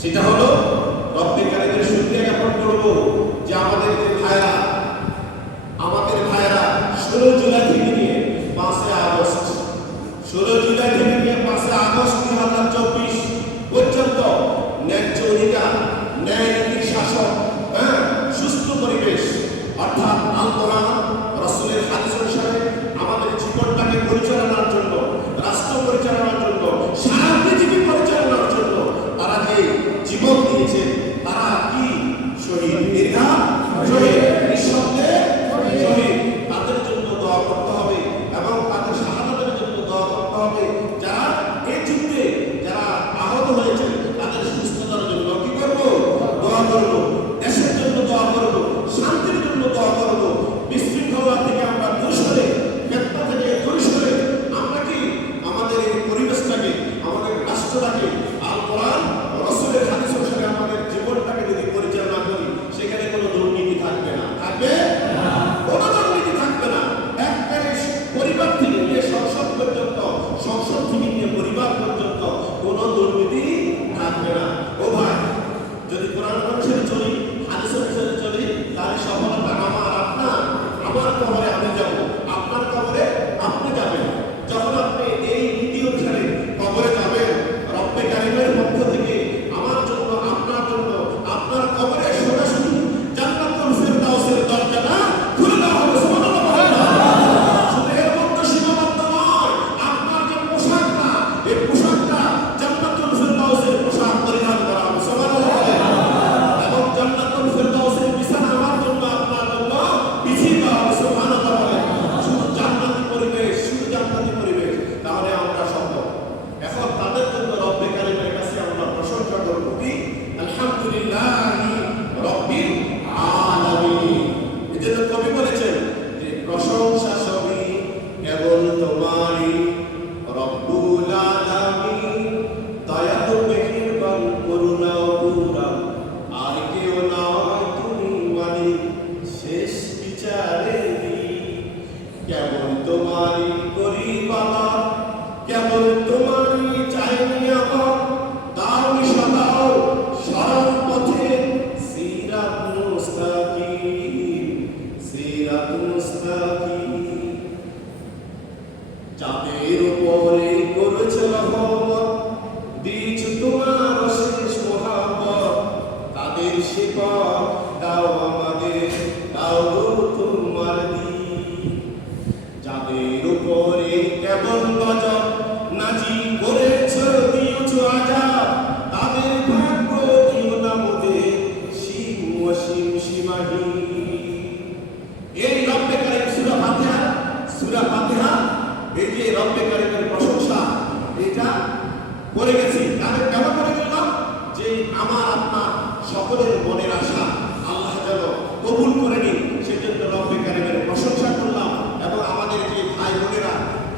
সেটা হলো রব্বে কারিমের শুকরিয়া জ্ঞাপন করব যে আমাদের ভাইরা 16 জুলাই থেকে নিয়ে 5 আগস্ট 16 জুলাই থেকে নিয়ে 5 আগস্ট 2024 পর্যন্ত ন্যায্য অধিকার, ন্যায় নীতির শাসন, সুস্থ পরিবেশ অর্থাৎ আল কোরআন রাসূলের হাদিস অনুসারে আমাদের জীবনটাকে পরিচালনার জন্য, রাষ্ট্র পরিচালনার জন্য, সারা পৃথিবী পরিচালনার জন্য তারা যে জীবন দিয়েছে তারা কি শহীদ, নির্ঘাত শহীদ, নিঃশব্দে শহীদ। তাদের জন্য দোয়া করতে হবে এবং তাদের শাহাদাতের জন্য দোয়া করতে হবে। যারা এই যুদ্ধে যারা আহত হয়েছে তাদের সুস্থতার জন্য কি করব? দোয়া করব। দেশের জন্য দোয়া করব, শান্তির জন্য দোয়া করব। বিশৃঙ্খলা থেকে আমরা দূর সরে, ফিতনা থেকে দূর সরে আমরা কি আমাদের এই পরিবেশটাকে, আমাদের রাষ্ট্রটাকে আল কোরআন রাসূলের হাদিস অনুসারে আমাদের জীবনটাকে যদি পরিচালনা করি, সেখানে কোনো দুর্নীতি থাকবে না। থাকবে না, কোনো দুর্নীতি থাকবে না। একবারে পরিবার থেকে নিয়ে সংসদ পর্যন্ত, সংসদ থেকে নিয়ে পরিবার পর্যন্ত কোনো দুর্নীতি থাকবে না। ও ভাই, যদি কোরআন অনুসারে চলি, হাদিস অনুসারে চলি, তাহলে সফলতা আমার, আপনার। আমার কবরে আমি যাব, আপনার কবরে আপনি যাবেন। যখন আপনি এই নীতি অনুসারে কবরে যাবেন, রব্বে কারিমের পক্ষ থেকে আমার জন্য, আপনার জন্য, আপনার কবরে সরাসরি জান্নাতুল ফিরদাউসের দরজাটা খুলে দেওয়া হবে। সুবহানাল্লাহ। শুধু এর মধ্যে সীমাবদ্ধ নয়, আপনার যে পোশাকটা, এই পোশাকটা জান্নাতুল ফিরদাউসের পোশাক পরিধান করা হবে। সুবহানাল্লাহ। এবং জান্নাতুল ফিরদাউসের বিছানা আমার জন্য, আপনার জন্য বিছিয়ে দেওয়া হবে। সুবহানাল্লাহ। শুধু জান্নাতি পরিবেশ, শুধু জান্নাতি পরিবেশ, তাহলে আমরা সফল। এখন তাদের জন্য রব্বে কারিমের কাছে আমরা প্রশংসা করব কি? আলহামদুলিল্লাহি রাব্বিল আলামিন। এজন্য কবি বলেছেন যে প্রশংসা সবই কেবল তোমারই, রব্বুল আলামিন। দয়া তো মেহেরবান, করুণা পুরা, আর কেউ নয় তুমি মালিক, শেষ বিচারেরই। কেবল তোমারই করি বাবা, কেবল তোমারই চাইনি আমার। দাও সদাও সরল পথে সিরাত মুস্তাকিম, সিরাত মুস্তাকিম। যাদের উপরে করেছে রহমত, দিয়েছ তোমার অশেষ মহব্বত, তাদের শিকড় দাও আমাদের, দাও তোমার দিন। যাদের উপরে কেবল গজব নাজিল করেছ, দিয়েছ আযাব, তাদের ভাগ্য দিও না মোদের সীম অসীম সীমাহীন। এই রব্বে কারিম সূরা ফাতিহা, এই যে রব্বে কারিমের প্রশংসা, এটা পড়ে গেছি। তাহলে কেন পড়ে গেলাম? যে আমার আপনার সকলের মনের আশা আল্লাহ যেন কবুল করে নিন, সেজন্য রব্বে কারিমের প্রশংসা করলাম। এবং আমাদের যে ভাই বোনেরা,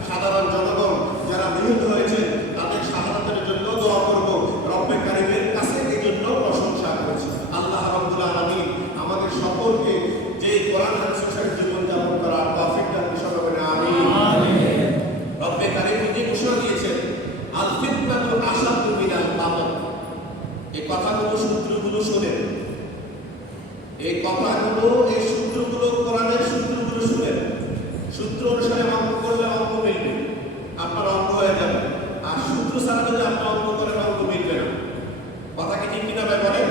সাধারণ জনগণ যারা নিহত হয়েছে, তাদের শাহাদাতের জন্য দোয়া করব, রব্বে কারিমের কাছে এই জন্য প্রশংসা করেছি। আল্লাহ রাব্বুল আলামিন আমাদের সকলকে যে কোরআন হাদিস অনুসারে জীবন যাপন করার তৌফিক দান করুন। আমিন। রব্বে কারিম যে ঘোষণা দিয়েছেন, আল ফিতনাতু আশাদ্দু মিনাল কাতল। এই কথাগুলো, সূত্রগুলো শুনেন, এই কথাগুলো, এই সূত্রগুলো, কোরআনের সূত্রগুলো শুনেন। সূত্র অনুসারে অঙ্ক করলে অঙ্ক মিলবে, আপনার অঙ্ক হয়ে যাবে। আর সূত্র ছাড়া যদি আপনি অঙ্ক করেন, অঙ্ক মিলবে না। কথা কি ঠিক কিনা ভাই বলেন?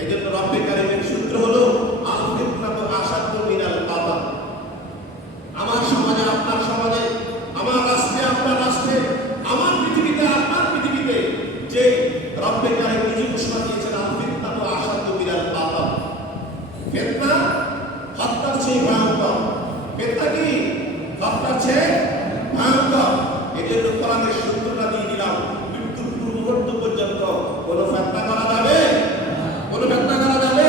এই জন্য রব্বে কারিমের সূত্র হলো আল ফিতনাতু আশাদ্দু মিনাল কাতল। আমার সমাজে, আপনার সমাজে, আমার রাষ্ট্রে, আপনার রাষ্ট্রে, আমার পৃথিবীতে, আপনার পৃথিবীতে যে রব্বে কারিম নিজে ঘোষণা দিয়েছেন, আল ফিতনাতু আশাদ্দু মিনাল কাতল। ফিতনা হত্যার চেয়ে ভয়ঙ্কর। ফিতনা কি? হত্যার চেয়ে ভয়ঙ্কর। এই জন্য কোরআনের সূত্রটা দিয়ে দিলাম, মৃত্যুর পূর্ব মুহূর্ত পর্যন্ত কোনো ফিতনা করা যাবে? কোনো ফিতনা করা যাবে?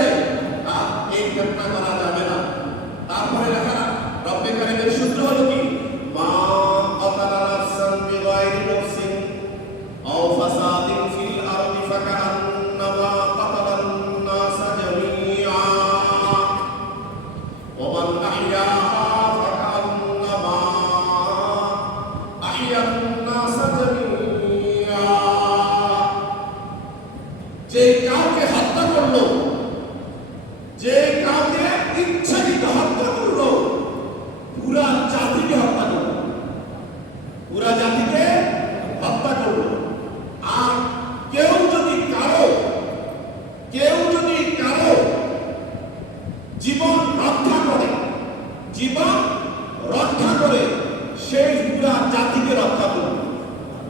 এই ফিতনা করা যাবে না। তারপরে লেখা রব্বে কারিমের সূত্র হলো কি? মা কাতালা নাফসান বিগাইরি নাফসিন আও ফাসাদিন ফিল আরদি ফাকান্নামা কাতালান নাসা জামিআ ওয়া মান আহইয়াহা ফাকান্নামা আহইয়ান নাসা জামিআ। যে জীবন রক্ষা করে সেই পুরা জাতিকে রক্ষা করবে।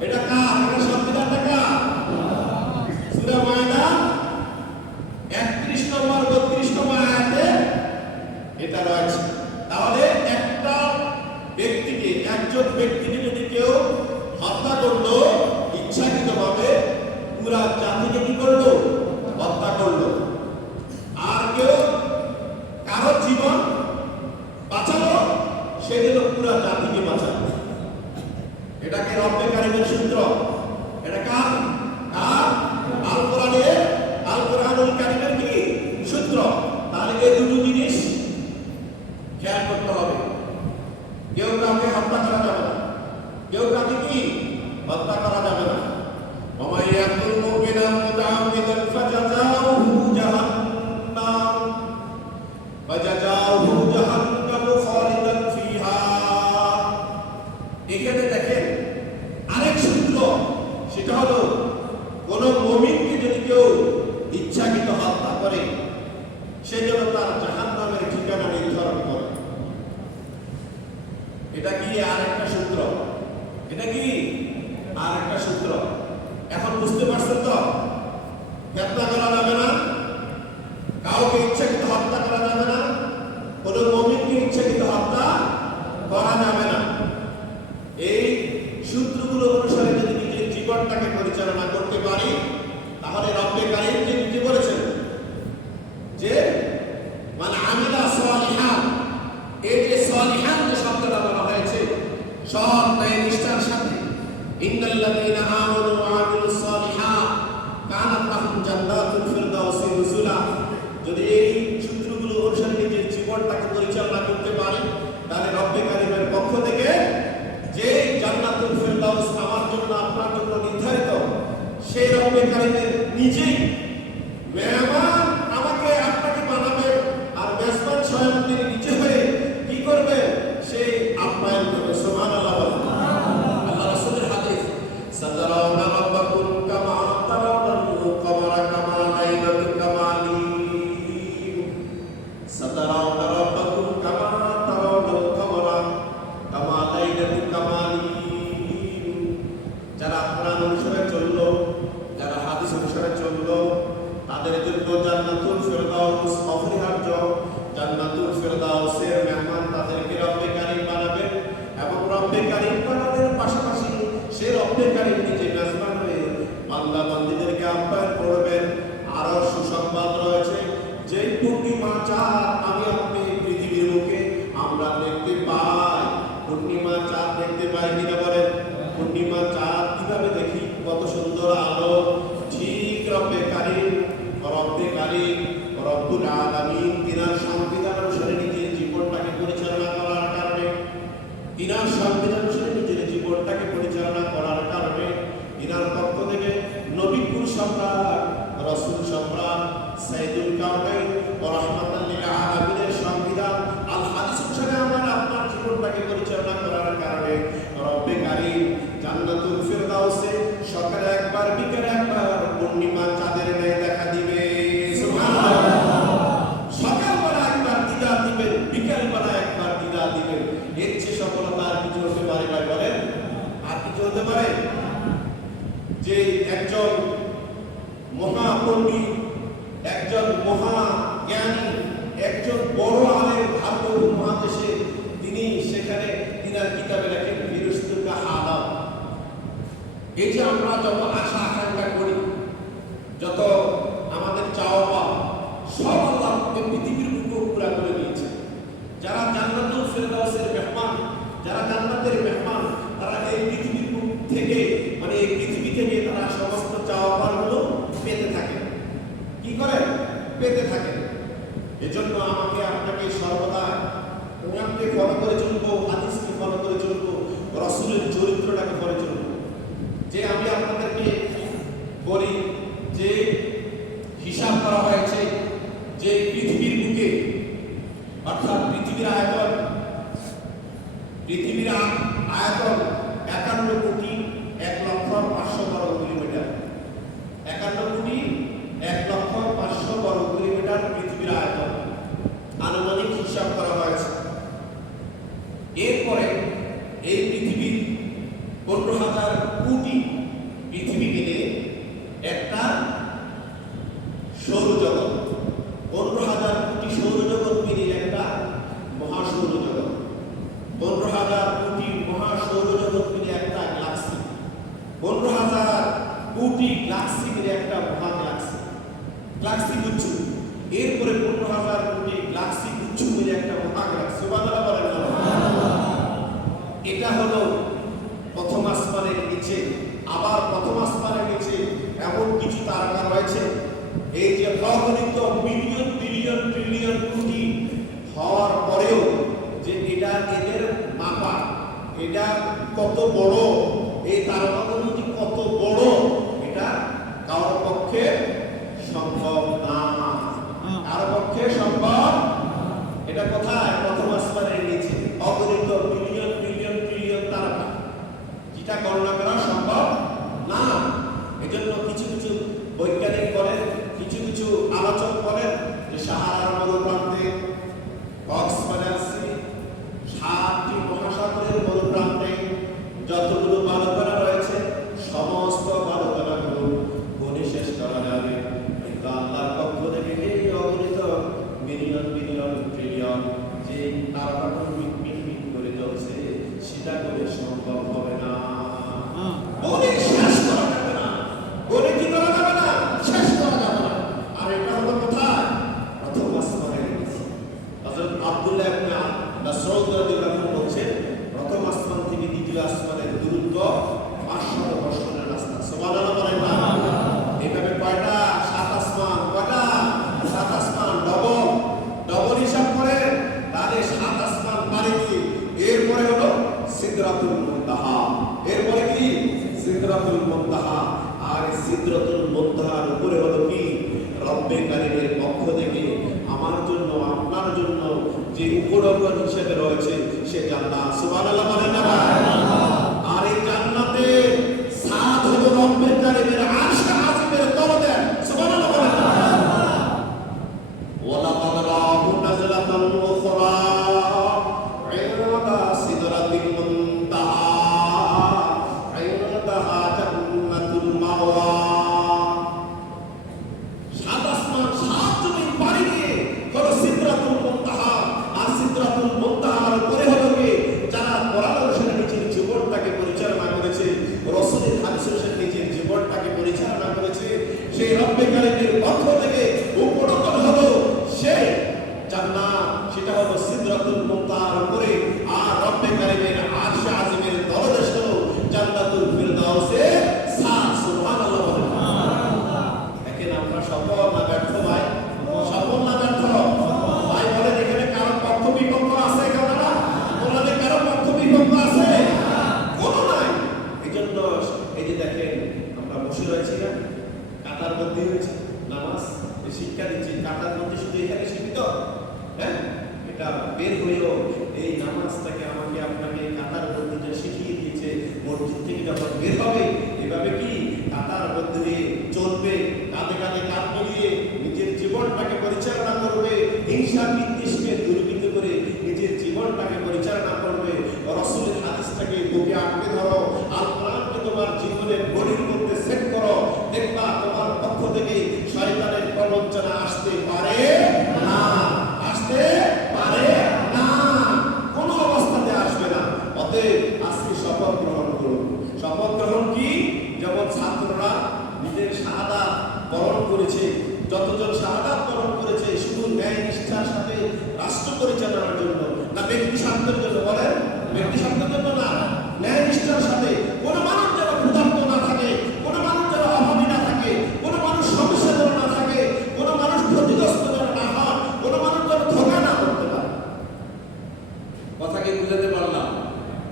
এটা কার? এটা সংবিধানটা কার? সূরা মায়দা 31 নম্বর 32 নম্বর আয়াতে এটা রয়েছে। তাহলে একটা ব্যক্তিকে, একজন ব্যক্তিকে যদি কেউ হত্যা করলো ইচ্ছাকৃতভাবে, পুরা জাতিকে কি করলো? হত্যা করলো। আর কেউ কারো জীবন বাঁচালো, সেগুলো পুরা জাতিকে বাঁচালো। এটাকে রব্বে কারিমের সূত্র। এটা কার? আল কোরআনুল কারিমের কি সূত্র? তাহলে এই দুটো জিনিস খেয়াল করতে হবে। কেউ কাউকে হত্যা করা যাবে না, কেউ কাউকে কি হত্যা করা যাবে না। ওয়া ইয়াকুল মুমিনা মুতাআম্মিদান ফাজাযাউহু জাহান্নাম খালিদান ফিহা। এখানে দেখেন আরেক সূত্র, সেটা হলো কোন মুমিনকে যদি কেউ ইচ্ছাকৃত হত্যা করে, সে যেন তার জাহান্নামের ঠিকানা নির্ধারণ করে। এটা কি আরেকটা সূত্র? এটা কি আরেকটা সূত্র? এখন বুঝতে পারছেন তো? হত্যা করা যাবে না, কাউকে ইচ্ছাকৃত হত্যা করা যাবে না, কোন মুমিনকে ইচ্ছাকৃত হত্যা করা যাবে না। এই সূত্রগুলো অনুসারে যদি নিজের জীবনটাকে পরিচালনা করতে পারি, তাহলে রব্বে কারীম যে নিজে বলেছেন যে মান আমিলা সালিহান, এই যে সালিহান যে শব্দটা বলা হয়েছে, সৎ ন্যায় নিষ্ঠার সাথে, ইন্নাল্লাযীনা আমানু ওয়া আমিলুস সালিহাত কানাত লাহুম জান্নাতুল ফিরদাউসি নুজুলা। যদি এই সূত্রগুলো অনুসারে নিজের জীবনটাকে পরিচালনা করতে পারি, তাহলে রব্বে কারীমের পক্ষ থেকে যে জান্নাতুল ফিরদাউস আমার জন্য আপনার জন্য নির্ধারিত, সেই রব্বে কারীমের নিজেই মেহমান আমাকে আপনাকে বানাবে, আর মেজবান স্বয়ং তিনি নিচে হয়ে কি করবে? সেই আপ্যায়ন করবে। সুবহানাল্লাহ। আল্লাহ রাসূলের হাদিস, সাতারাউনা রাব্বাকুম কামা তারাউনাল কমারা কামা লাইলাতুল কামালি, সাতারাউনা রাব্বাকুম কামা তারাউনাল কমারা কামা লাইলাতুল কামালি। যারা কোরআন অনুসারে চললো, যারা হাদিস অনুসারে চললো, তাদের জন্য জান্নাতুল ফিরদাউস অপরিহার্য। জান্নাতুল ফিরদাউসের মেহমান তাদেরকে রব্বে কারীম বানাবেন, এবং রব্বে কারীম বানানোর পাশাপাশি সে রব্বে কারীম নিজে মেজবান হয়ে বান্দা বান্দীদেরকে আপ্যায়ন করবেন। আরো সুসংবাদ রয়েছে, যে পূর্ণিমা চাঁদ আমি আপনি পৃথিবীর বুকে আমরা দেখতে পাই। পূর্ণিমা চাঁদ দেখতে পাই কিনা বলেন? পূর্ণিমা চাঁদ কিভাবে দেখি? কত সুন্দর আলো। ঠিক রব্বে কারীম রব্বুল আলামিন তিনার সংবিধান অনুসারে নিজের জীবনটাকে পরিচালনা করার কারণে, তিনার সংবিধান অনুসারে নিজের জীবনটাকে পরিচালনা করার কারণে, তিনার পক্ষ থেকে নবীকুল সম্রাট, রাসূল সম্রাট, সাইয়্যিদুল কাউনাইন ওয়া রাহমাতাল লিল আলামিনের সংবিধান আল হাদিস অনুসারে আমার আপনার জীবনটাকে পরিচালনা করার কারণে রব্বে কারীম জান্নাতুল ফিরদাউসে সকালে একবার বিকেলে একবার পূর্ণিমা চাঁদের ন্যায় দেখা দিবে। সুবহানাল্লাহ। সকালবেলা একবার দিদার দিবেন, বিকেলবেলা একবার দিদার দিবেন। এর চেয়ে সফলতা আর কিছু হতে পারে না? বলেন, আর কিছু হতে পারে? যে একজন মহাপণ্ডিত, একজন মহাজ্ঞানী, একজন বড় আলেম ভারত মহাদেশে, তিনি সেখানে তিনার কিতাবে লেখেন ফিরুস্তুকা আলাম। এই যে আমরা যত আশা আকাঙ্ক্ষা করি, যত আমাদের চাওয়া পাওয়া, সব আল্লাহ পৃথিবীর বুকে পুরা করে দিয়েছে। যারা জান্নাতুল ফিরদাউসের মেহমান, যারা জান্নাতের মেহমান, তারা এই পৃথিবীর বুক থেকে, মানে এই পৃথিবী থেকে তারা সমস্ত চাওয়া পাওয়াগুলো পেতে থাকে। কি করে? পেতে থাকে। এজন্য আমাকে আপনাকে সর্বদা কোরআনকে ফলো করে চলবো, হাদিসকে ফলো করে চলবো, রাসূলের চরিত্রটাকে ফলো চলবো। যে আমি আপনাদেরকে বলি যে হিসাব করা হয়েছে যে পৃথিবীর বুকে, অর্থাৎ পৃথিবীর আয়তন 51 কোটি 1,05,00,000 বর্গ কিলোমিটার। 51 কোটি 1,05,00,000 বর্গ কিলোমিটার পৃথিবীর আয়তন। আনুমানিক হিসাব করা হয়েছে। এরপরে এই পৃথিবীর 15,000 কোটি পৃথিবী মিলে একটা সৌরজগৎ, 15,000 কোটি সৌরজগৎ মিলে একটা মহাসৌরজগৎ, 15,000 কোটি মহাসৌরজগৎ মিলে একটা গ্যালাক্সি, 15,000 কোটি গ্যালাক্সি মিলে একটা মহাগ্যালাক্সি, গ্যালাক্সি গুচ্ছ। এরপরে 15,000 কোটি গ্যালাক্সি গুচ্ছ মিলে একটা মহাগ্যালাক্সি। সুবহানাল্লাহ বলেন না? এটা হলো প্রথম আসমানের নিচে। আবার প্রথম আসমানের নিচে এমন কিছু তারকা রয়েছে, এই যে অগণিত বিলিয়ন বিলিয়ন ট্রিলিয়ন কোটি হওয়ার পরেও যে এটা এদের মাপা, এটা কত বড়, এই তারকাগুলো যে কত বড়, এটা কারোর পক্ষে সম্ভব না, কারোর পক্ষে সম্ভব। এটা কোথায়? প্রথম আসমানের নিচে অগণিত বিলিয়ন বিলিয়ন ট্রিলিয়ন তারকা, যেটা গণনা করা সম্ভব না। এজন্য কিছু কিছু বৈজ্ঞানিক বলেন, কিছু কিছু আলোচক বলেন যে সাহারার মরুপ্রান্তে, কক্সবাজার সি, 7টি মহাসাগরের মরুপ্রান্তে যতগুলো বালুকণা রয়েছে সমস্ত বালুকণাগুলো গণে শেষ করা যাবে, কিন্তু আল্লাহর পক্ষ থেকে এই অগণিত মিলিয়ন বিলিয়ন ট্রিলিয়ন যে তারকাগুলো মিট মিট করে চলছে সেটা করে সম্ভব হবে না। গণে শেষ করা যাবে না, গণে কি করা যাবে না, শেষ করা যাবে না। আর এটা হলো কোথায়? প্রথম আসমানের নিচে। হযরত আব্দুল্লাহ ইবনে মাসউদ রাদিয়াল্লাহু আনহু বলছেন, প্রথম আসমান থেকে দ্বিতীয় আসমানের দূরত্ব 500 বছরের রাস্তা। সুবহানাল্লাহ বলেন না? এইভাবে কয়টা? 7 আসমান। কয়টা? 7 আসমান। ডবল হিসাব করে তাহলে 7 আসমান পাড়ি দিয়ে এরপরে হলো সিদরাতুল মুনতাহা। এরপরে কি? সিদরাতুল মুনতাহা। আর সিদরাতুল মুনতাহার উপরে হলো কি? রব্বে কারীমের পক্ষ থেকে আমার জন্য আপনার জন্য যে উপরোক্ত হিসেবে রয়েছে সে জান্নাত। সুবহানাল্লাহ বলেন না? আর এই জান্নাতে সাদ হলো রব্বে কারীমের আরশ আজিমের তলতে। সুবহানাল্লাহ বলেন না? ওয়ালাকাদ রাহু নাজলাতান উখরা ইনদা সিদরাতিল মুনতাহা ইনদাহা জান্নাতুল মাওয়া। 7 আসমান 7 জমিন পাড়ি দিয়ে হলো সিদরাতুল মুনতাহা। আর সিদরাতুল মুনতাহার উপরে হলো কি? যারা কোরআন অনুসারে নিজের জীবনটাকে পরিচালনা করেছে, রাসূলের হাদিস অনুসারে নিজের জীবনটাকে পরিচালনা করেছে, সেই রব্বে কারীমের পক্ষ থেকে উপরোক্ত হলো সেই জান্নাত, সেটা হলো সিদরাতুল মুনতাহার উপরে। আর রব্বে কারীমের আরশ আজিমের তলদেশ হলো জান্নাতুল ফিরদাউসে সাদ। সুবহানাল্লাহ বলেন না? দেখেন আমরা সফল না ব্যর্থ ভাই? সফল না ব্যর্থ? ভাই বলেন এখানে কারো পক্ষ বিপক্ষ আছে? কেন না? ওনাদের কারো পক্ষ বিপক্ষ আছে? কোনো নাই। এই জন্য এই যে দেখেন আমরা বসে রয়েছি না, কাতার মধ্যে হয়েছে নামাজ, শিক্ষা দিচ্ছি, কাতার মধ্যে শুধু এখানে সীমিত? হ্যাঁ, এটা বের হয়েও এই নামাজটাকে আমাকে আপনাকে কাতার মধ্যে যে শিখিয়ে দিয়েছে, মসজিদ থেকে যখন বের হবে এভাবে কি কাতার মধ্যে দিয়ে চলবে, কাঁধে কাঁধে কাঁধ মিলিয়ে নিজের জীবনটাকে পরিচালনা করবে, হিংসা বিদ্বেষকে দূরীভূত করে নিজের জীবনটাকে পরিচালনা করবে। রাসূলের হাদিসটাকে বুকে আঁকড়ে ধরো, আল কোরআনকে তোমার জীবনের বডির মধ্যে সেট করো, দেখবা তোমার পক্ষ থেকে শয়তানের প্রবঞ্চনা আসতে পারে না, আসতে পারে না, কোনো অবস্থাতে আসবে না। অতএব আজকে শপথ গ্রহণ করুন। শপথ গ্রহণ কি? যেমন ছাত্ররা নিজের শাহাদাত বরণ করেছে, যতজন শাহাদাত বরণ করেছে শুধু ন্যায় নিষ্ঠার সাথে রাষ্ট্র পরিচালনার জন্য না ব্যক্তি স্বার্থের জন্য? বলেন, ব্যক্তি স্বার্থের জন্য না, ন্যায় নিষ্ঠার সাথে। কোনো মানুষ যেন ক্ষুধার্ত না থাকে, কোনো মানুষ যেন অভাবী না থাকে, কোনো মানুষ সমস্যা যেন না থাকে, কোনো মানুষ ক্ষতিগ্রস্ত যেন না হয়, কোনো মানুষ যেন ধোঁকা না করতে পারে। কথা কি বুঝাতে পারলাম?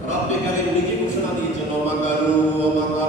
রব্বে কারীম নিজে ঘোষণা দিয়েছেন, ওয়া মাকারু ওয়া মাকার